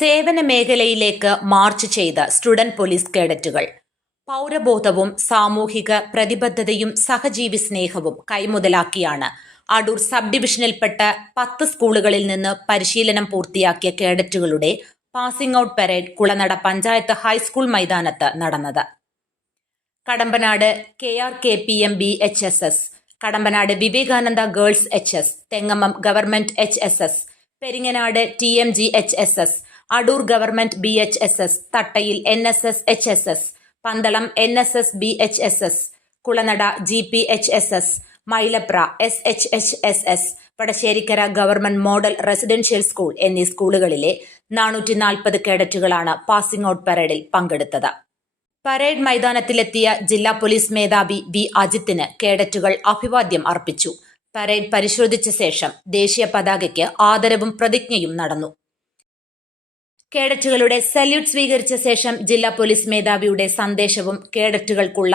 സേവന മേഖലയിലേക്ക് മാർച്ച് ചെയ്ത സ്റ്റുഡന്റ് പോലീസ് കേഡറ്റുകൾ. പൗരബോധവും സാമൂഹിക പ്രതിബദ്ധതയും സഹജീവി സ്നേഹവും കൈമുതലാക്കിയാണ് അടൂർ സബ് ഡിവിഷനിൽപ്പെട്ട പത്ത് സ്കൂളുകളിൽ നിന്ന് പരിശീലനം പൂർത്തിയാക്കിയ കേഡറ്റുകളുടെ passing out parade Kulanada panchayat high school മൈതാനത്ത് നടന്നത്. Kadampanad K R K P M B H S S Kadampanad Vivekananda girls H S Thengamam government H S S Peringanad T M G H S S Adoor government B H S S Thattayil N S S H S S Pandalam N S S B H S S Kulanada G P H S S Mylapra S H H S S Vadasserikkara government model residential school എന്നീ സ്കൂളുകളിലെ നാനൂറ്റി നാൽപ്പത് കേഡറ്റുകളാണ് passing out പരേഡിൽ പങ്കെടുത്തത്. Parade മൈതാനത്തിലെത്തിയ ജില്ലാ police മേധാവി B അജിത്തിന് കേഡറ്റുകൾ അഭിവാദ്യം അർപ്പിച്ചു. പരേഡ് പരിശോധിച്ച ശേഷം ദേശീയ പതാകയ്ക്ക് ആദരവും പ്രതിജ്ഞയും നടന്നു. കേഡറ്റുകളുടെ സല്യൂട്ട് സ്വീകരിച്ച ശേഷം ജില്ലാ പോലീസ് മേധാവിയുടെ സന്ദേശവും കേഡറ്റുകൾക്കുള്ള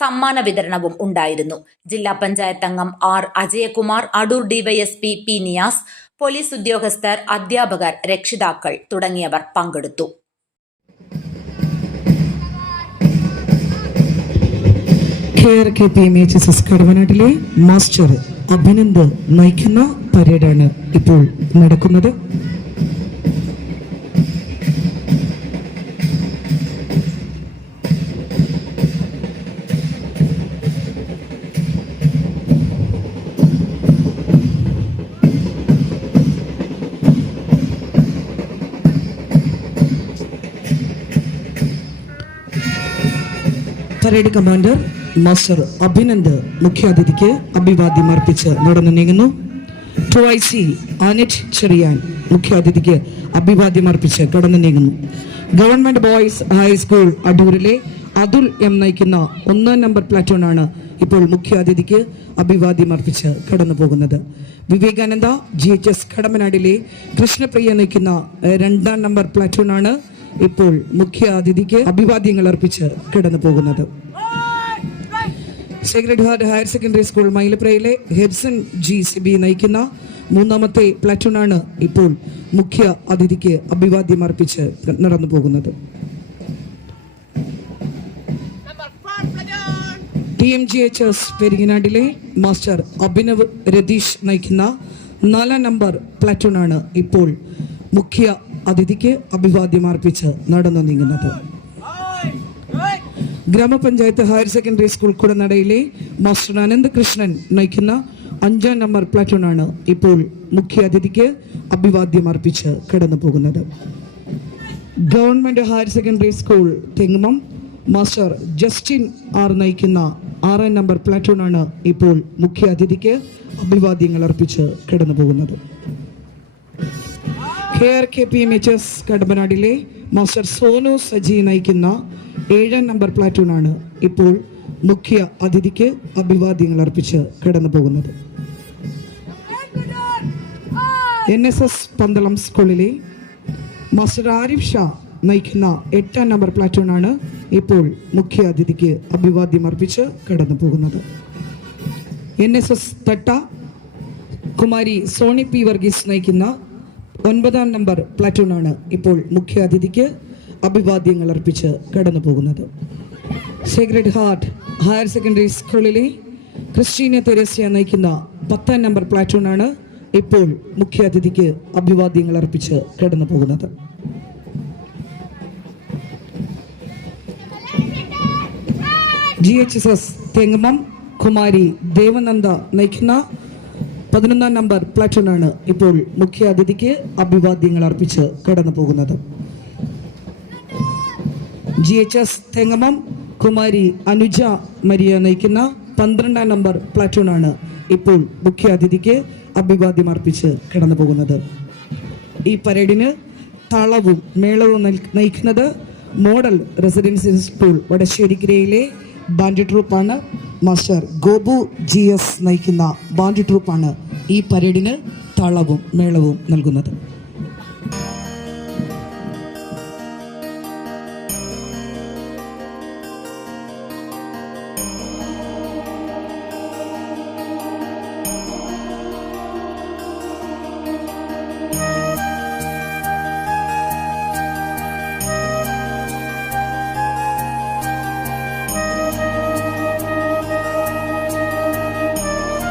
സമ്മാന വിതരണവും ഉണ്ടായിരുന്നു. ജില്ലാ പഞ്ചായത്ത് അംഗം R Ajayakumar Adoor DYSP P Niyas police ഉദ്യോഗസ്ഥർ അധ്യാപകർ രക്ഷിതാക്കൾ തുടങ്ങിയവർ പങ്കെടുത്തു. കെ പി മാസ്റ്റർ അഭിനന്ദ് നയിക്കുന്ന പരേഡാണ് ഇപ്പോൾ നടക്കുന്നത്. പരേഡ് കമാൻഡർ മാസ്റ്റർ അഭിനന്ദ് മുഖ്യാതിഥിക്ക് അഭിവാദ്യം അർപ്പിച്ച് നടന്നു നീങ്ങുന്നു. ടു ഐ സി ചെറിയാൻ മുഖ്യാതിഥിക്ക് അഭിവാദ്യം അർപ്പിച്ച് കടന്നു നീങ്ങുന്നു. ഗവൺമെന്റ് ബോയ്സ് ഹൈസ്കൂൾ അടൂരിലെ അതുൽ എം നയിക്കുന്ന ഒന്നാം നമ്പർ പ്ലാറ്റൂൺ ആണ് ഇപ്പോൾ മുഖ്യാതിഥിക്ക് അഭിവാദ്യം അർപ്പിച്ച് കടന്നു പോകുന്നത്. വിവേകാനന്ദ ജി എച്ച് എസ് കടമനാടിലെ കൃഷ്ണപ്രിയ നയിക്കുന്ന രണ്ടാം നമ്പർ പ്ലാറ്റൂണാണ് ഇപ്പോൾ മുഖ്യ അതിഥിക്ക് അഭിവാദ്യങ്ങൾ അർപ്പിച്ച് കടന്നു പോകുന്നത്. Sacred heart higher secondary school മൈലപ്രയിലെ Hebson G C B നയിക്കുന്ന മൂന്നാമത്തെ പ്ലാറ്റൂണാണ് ഇപ്പോൾ മുഖ്യ അതിഥിക്ക് അഭിവാദ്യം അർപ്പിച്ച് നടന്നു പോകുന്നത്. T M G H S പെരിങ്ങനാടിലെ master Abhinav Ratheesh നയിക്കുന്ന നാലാം നമ്പർ പ്ലാറ്റൂണാണ് ഇപ്പോൾ മുഖ്യ അതിഥിക്ക് അഭിവാദ്യം അർപ്പിച്ച് നടന്നു നീങ്ങുന്നത്. ഗ്രാമപഞ്ചായത്ത് ഹയർ സെക്കൻഡറി സ്കൂൾ കുടനടയിലെ മാസ്റ്റർ അനന്തകൃഷ്ണൻ നയിക്കുന്ന അഞ്ചാം നമ്പർ പ്ലാറ്റൂണാണ് ഇപ്പോൾ മുഖ്യ അതിഥിക്ക് അഭിവാദ്യം അർപ്പിച്ച് കടന്നു പോകുന്നത്. Government higher secondary school Thengamam master Justin R നയിക്കുന്ന ആറാം നമ്പർ പ്ലാറ്റൂണാണ് ഇപ്പോൾ മുഖ്യ അതിഥിക്ക് അഭിവാദ്യങ്ങൾ അർപ്പിച്ച് കടന്നു പോകുന്നത്. K R K P M H S കടമ്പനാടിലെ master Sonu Saji നയിക്കുന്ന ഏഴാം നമ്പർ പ്ലാറ്റൂണാണ് ഇപ്പോൾ മുഖ്യ അതിഥിക്ക് അഭിവാദ്യങ്ങൾ അർപ്പിച്ച് കടന്നു പോകുന്നത്. എൻ എസ് എസ് പന്തളം സ്കൂളിലെ മാസ്റ്റർ ആരിഫ് ഷാ നയിക്കുന്ന എട്ടാം നമ്പർ പ്ലാറ്റൂണാണ് ഇപ്പോൾ മുഖ്യ അതിഥിക്ക് അഭിവാദ്യം അർപ്പിച്ച് കടന്നു പോകുന്നത്. എൻ എസ് എസ് തട്ട കുമാരി സോണി പി വർഗീസ് നയിക്കുന്ന ഒൻപതാം നമ്പർ പ്ലാറ്റൂണാണ് ഇപ്പോൾ മുഖ്യ അതിഥിക്ക് അഭിവാദ്യങ്ങൾ അർപ്പിച്ച് കടന്നു പോകുന്നത് സീക്രട്ട് ഹാർട്ട് ഹയർ സെക്കൻഡറി സ്കൂളിലെ ക്രിസ്റ്റീന തെരേസ്യ നയിക്കുന്ന പത്താം നമ്പർ പ്ലാറ്റൂണാണ് ഇപ്പോൾ മുഖ്യ അതിഥിക്ക് അഭിവാദ്യങ്ങൾ അർപ്പിച്ച് കടന്നു പോകുന്നത് G H S S Thengamam Kumari Devananda നയിക്കുന്ന പതിനൊന്നാം നമ്പർ പ്ലാറ്റൂണാണ് ഇപ്പോൾ മുഖ്യ അതിഥിക്ക് അഭിവാദ്യങ്ങൾ അർപ്പിച്ച് കടന്നു പോകുന്നത്. G H S Thengamam Kumari Anuja Maria നയിക്കുന്ന പന്ത്രണ്ടാം നമ്പർ പ്ലാറ്റൂണാണ് ഇപ്പോൾ മുഖ്യ അതിഥിക്ക് അഭിവാദ്യം അർപ്പിച്ച് കടന്നു പോകുന്നത്. ഈ പരേഡിന് താളവും മേളവും നയിക്കുന്നത് മോഡൽ റെസിഡൻസി സ്കൂൾ വടശ്ശേരിക്കരയിലെ ബാൻഡി ട്രൂപ്പാണ് മാസ്റ്റർ ഗോപു ജി എസ് നയിക്കുന്ന ബാൻഡി ട്രൂപ്പാണ് ഈ പരേഡിന് താളവും മേളവും നൽകുന്നത്.